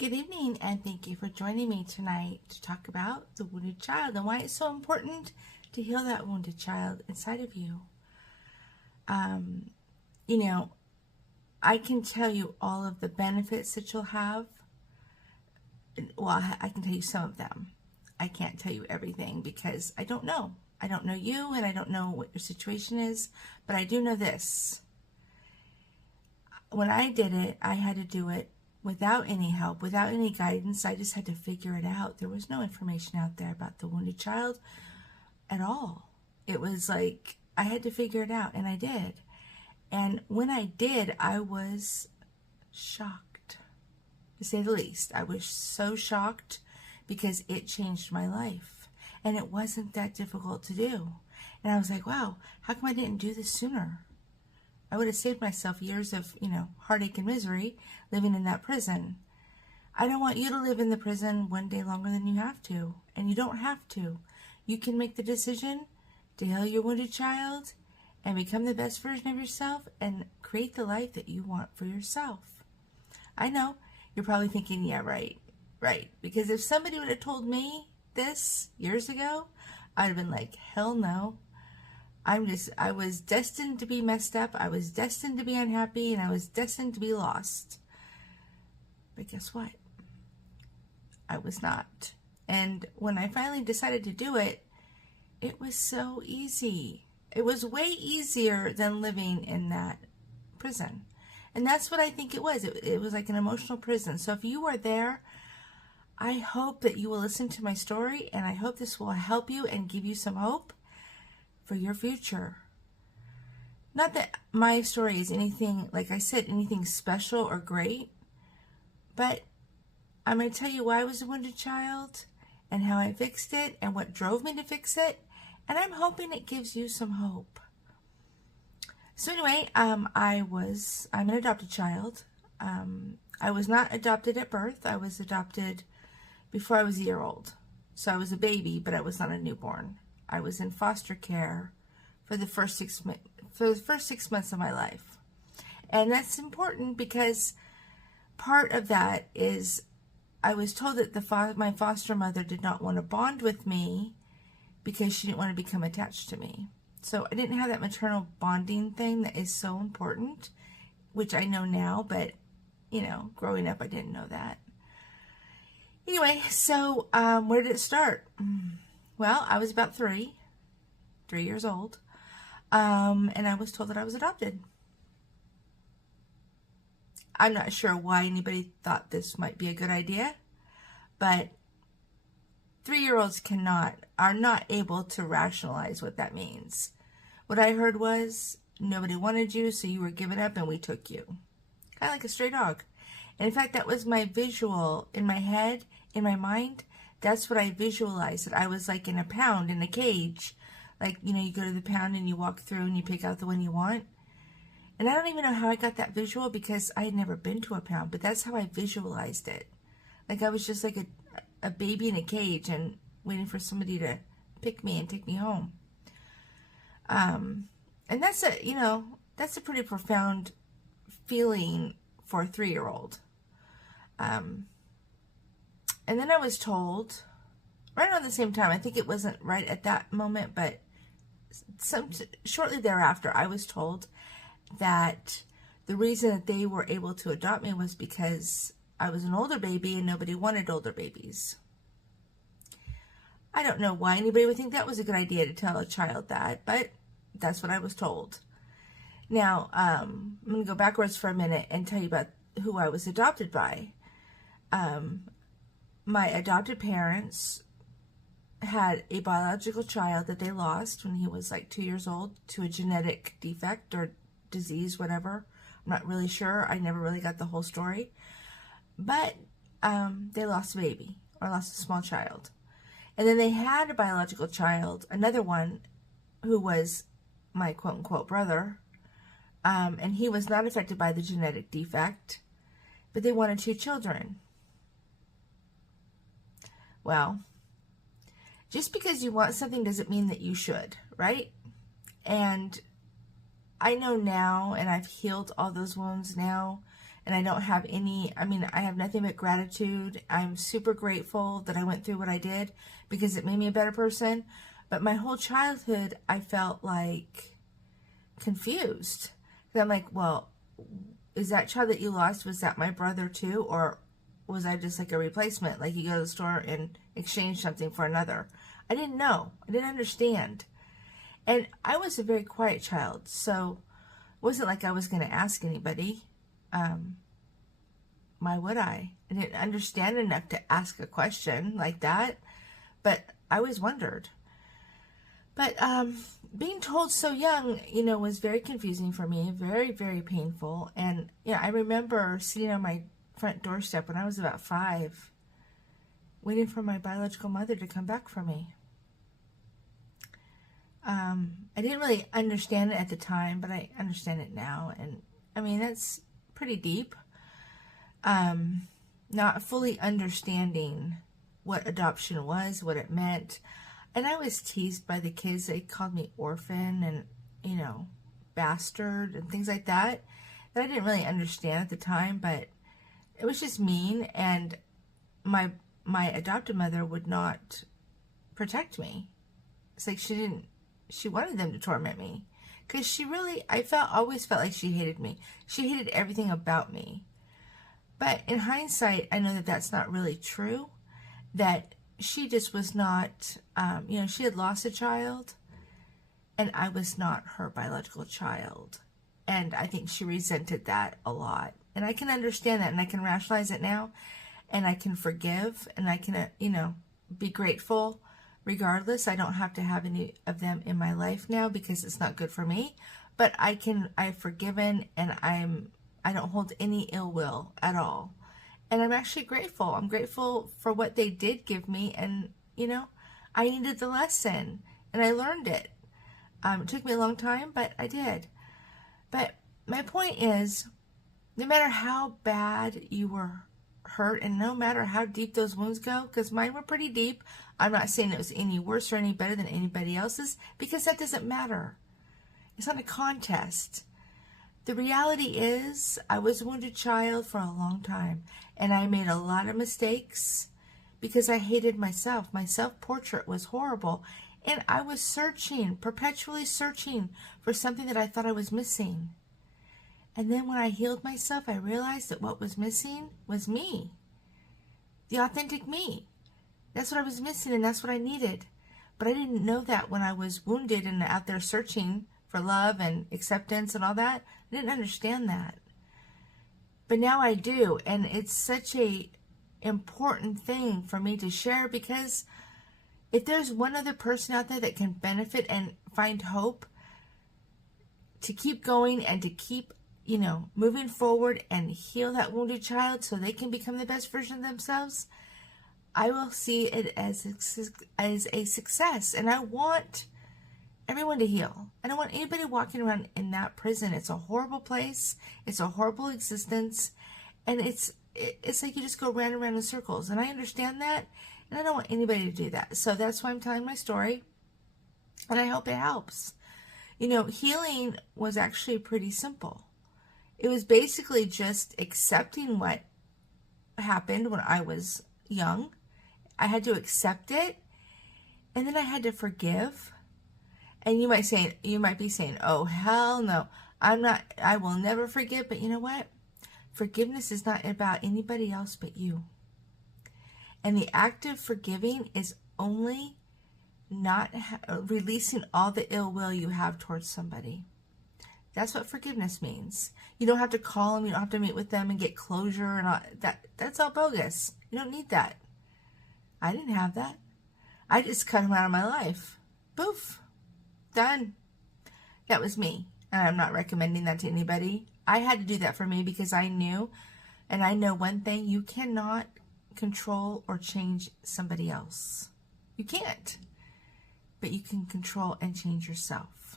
Good evening, and thank you for joining me tonight to talk about the wounded child and why it's so important to heal that wounded child inside of you. You know, I can tell you all of the benefits that you'll have. Well, I can tell you some of them. I can't tell you everything because I don't know. I don't know you, and I don't know what your situation is, but I do know this. When I did it, I had to do it without any help, without any guidance. I just had to figure it out. There was no information out there about the wounded child at all. It was like I had to figure it out, and I did. And when I did, I was shocked, to say the least. I was so shocked because it changed my life, and it wasn't that difficult to do. And I was like, wow, how come I didn't do this sooner? I would have saved myself years of, heartache and misery living in that prison. I don't want you to live in the prison one day longer than you have to. And you don't have to. You can make the decision to heal your wounded child and become the best version of yourself and create the life that you want for yourself. I know, you're probably thinking, yeah, right. Because if somebody would have told me this years ago, I'd have been like, hell no. I was destined to be messed up. I was destined to be unhappy, and I was destined to be lost. But guess what? I was not. And when I finally decided to do it, it was so easy. It was way easier than living in that prison. And that's what I think it was. It was like an emotional prison. So if you are there, I hope that you will listen to my story, and I hope this will help you and give you some hope for your future. Not that my story is anything, like I said, anything special or great, but I'm going to tell you why I was a wounded child and how I fixed it and what drove me to fix it, and I'm hoping it gives you some hope. So anyway, I'm an adopted child. I was not adopted at birth. I was adopted before I was a year old. So I was a baby, but I was not a newborn. I was in foster care for the first 6 months of my life. And that's important because part of that is I was told that my foster mother did not want to bond with me because she didn't want to become attached to me. So I didn't have that maternal bonding thing that is so important, which I know now, but, growing up I didn't know that. Anyway, so where did it start? Well, I was about 3 years old, and I was told that I was adopted. I'm not sure why anybody thought this might be a good idea, but 3-year-olds are not able to rationalize what that means. What I heard was, nobody wanted you, so you were given up and we took you. Kind of like a stray dog. And in fact, that was my visual in my head, in my mind. That's what I visualized, that I was like in a pound, in a cage. Like, you go to the pound and you walk through and you pick out the one you want. And I don't even know how I got that visual because I had never been to a pound, but that's how I visualized it. Like I was just like a baby in a cage and waiting for somebody to pick me and take me home. And that's a pretty profound feeling for a 3-year-old. And then I was told, right around the same time, I think it wasn't right at that moment, but shortly thereafter, I was told that the reason that they were able to adopt me was because I was an older baby and nobody wanted older babies. I don't know why anybody would think that was a good idea to tell a child that, but that's what I was told. Now, I'm going to go backwards for a minute and tell you about who I was adopted by. My adopted parents had a biological child that they lost when he was like 2 years old to a genetic defect or disease, whatever. I'm not really sure. I never really got the whole story. But they lost a baby, or lost a small child. And then they had a biological child, another one, who was my quote-unquote brother. And he was not affected by the genetic defect, but they wanted 2 children. Well, just because you want something doesn't mean that you should, right? And I know now, and I've healed all those wounds now, And I don't have any, I have nothing but gratitude. I'm super grateful that I went through what I did because it made me a better person. But my whole childhood, I felt like confused. I'm like, well, is that child that you lost, was that my brother too? Or was I just like a replacement? Like you go to the store and exchange something for another. I didn't know. I didn't understand. And I was a very quiet child, so it wasn't like I was going to ask anybody. Why would I? I didn't understand enough to ask a question like that, but I always wondered. But being told so young, was very confusing for me, very, very painful. And I remember sitting on my front doorstep when I was about 5, waiting for my biological mother to come back for me. I didn't really understand it at the time, but I understand it now. And that's pretty deep. Not fully understanding what adoption was, what it meant. And I was teased by the kids. They called me orphan and, bastard and things like that I didn't really understand at the time, but it was just mean. And my adopted mother would not protect me. It's like she wanted them to torment me. Because always felt like she hated me. She hated everything about me. But in hindsight, I know that that's not really true. That she just was not, she had lost a child, and I was not her biological child. And I think she resented that a lot. And I can understand that, and I can rationalize it now, and I can forgive, and I can, be grateful. Regardless, I don't have to have any of them in my life now because it's not good for me. But I've forgiven, and I don't hold any ill will at all. And I'm actually grateful. I'm grateful for what they did give me. And, I needed the lesson and I learned it. It took me a long time, but I did. But my point is, no matter how bad you were hurt and no matter how deep those wounds go, because mine were pretty deep, I'm not saying it was any worse or any better than anybody else's, because that doesn't matter. It's not a contest. The reality is, I was a wounded child for a long time, and I made a lot of mistakes because I hated myself. My self-portrait was horrible, and I was searching, perpetually searching for something that I thought I was missing. And then when I healed myself, I realized that what was missing was me, the authentic me. That's what I was missing, and that's what I needed. But I didn't know that when I was wounded and out there searching for love and acceptance and all that. I didn't understand that. But now I do, and it's such a important thing for me to share, because if there's one other person out there that can benefit and find hope to keep going and to keep, moving forward and heal that wounded child so they can become the best version of themselves, I will see it as a success. And I want everyone to heal. I don't want anybody walking around in that prison. It's a horrible place. It's a horrible existence. And it's like you just go round and round in circles. And I understand that. And I don't want anybody to do that. So that's why I'm telling my story. And I hope it helps. Healing was actually pretty simple. It was basically just accepting what happened when I was young. I had to accept it. And then I had to forgive. And you might be saying, oh, hell no, I will never forgive. But you know what? Forgiveness is not about anybody else but you. And the act of forgiving is only not releasing all the ill will you have towards somebody. That's what forgiveness means. You don't have to call them. You don't have to meet with them and get closure and all that. That's all bogus. You don't need that. I didn't have that. I just cut them out of my life. Poof. Done. That was me. And I'm not recommending that to anybody. I had to do that for me because I knew, and I know one thing, you cannot control or change somebody else. You can't. But you can control and change yourself.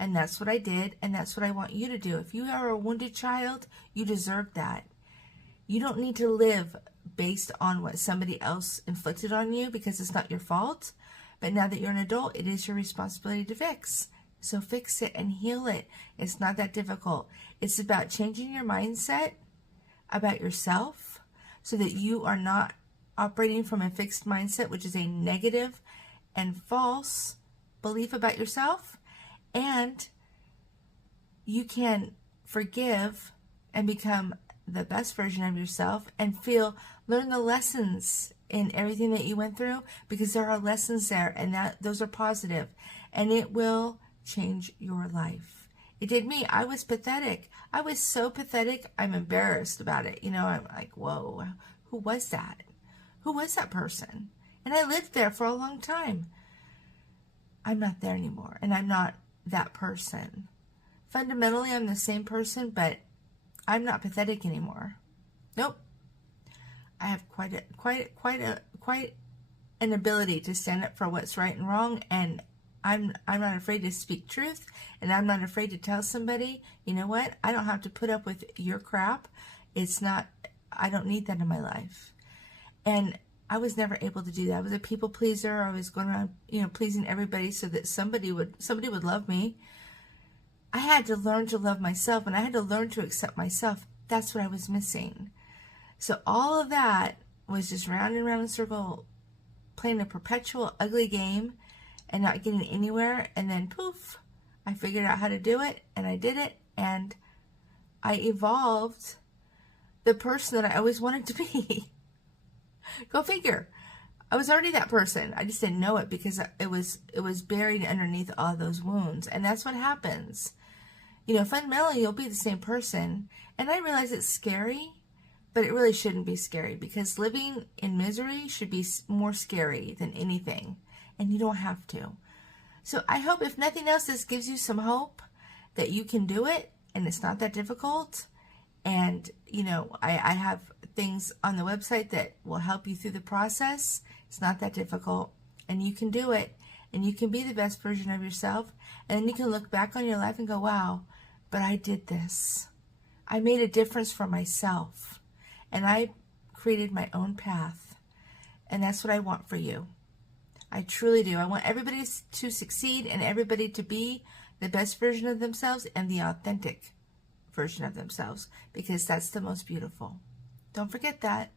And that's what I did, and that's what I want you to do. If you are a wounded child, you deserve that. You don't need to live based on what somebody else inflicted on you because it's not your fault. But now that you're an adult, it is your responsibility to fix. So fix it and heal it. It's not that difficult. It's about changing your mindset about yourself so that you are not operating from a fixed mindset, which is a negative and false belief about yourself. And you can forgive and become the best version of yourself and learn the lessons in everything that you went through, because there are lessons there, and those are positive, and it will change your life. It did me. I was pathetic. I was so pathetic. I'm embarrassed about it. I'm like, whoa, who was that? Who was that person? And I lived there for a long time. I'm not there anymore, and I'm not that person. Fundamentally, I'm the same person, but I'm not pathetic anymore. Nope. I have quite an ability to stand up for what's right and wrong, and I'm not afraid to speak truth, and I'm not afraid to tell somebody, you know what? I don't have to put up with your crap. I don't need that in my life. And I was never able to do that. I was a people pleaser. I was going around, pleasing everybody so that somebody would love me. I had to learn to love myself, and I had to learn to accept myself. That's what I was missing. So all of that was just round and round in a circle, playing a perpetual ugly game and not getting anywhere. And then poof, I figured out how to do it, and I did it, and I evolved the person that I always wanted to be. Go figure. I was already that person. I just didn't know it because it was buried underneath all those wounds. And that's what happens. Fundamentally, you'll be the same person. And I realize it's scary, but it really shouldn't be scary, because living in misery should be more scary than anything. And you don't have to. So I hope, if nothing else, this gives you some hope that you can do it, and it's not that difficult. And, I have things on the website that will help you through the process. It's not that difficult, and you can do it, and you can be the best version of yourself. And then you can look back on your life and go, wow, but I did this. I made a difference for myself, and I created my own path. And that's what I want for you. I truly do. I want everybody to succeed, and everybody to be the best version of themselves and the authentic version of themselves, because that's the most beautiful. Don't forget that.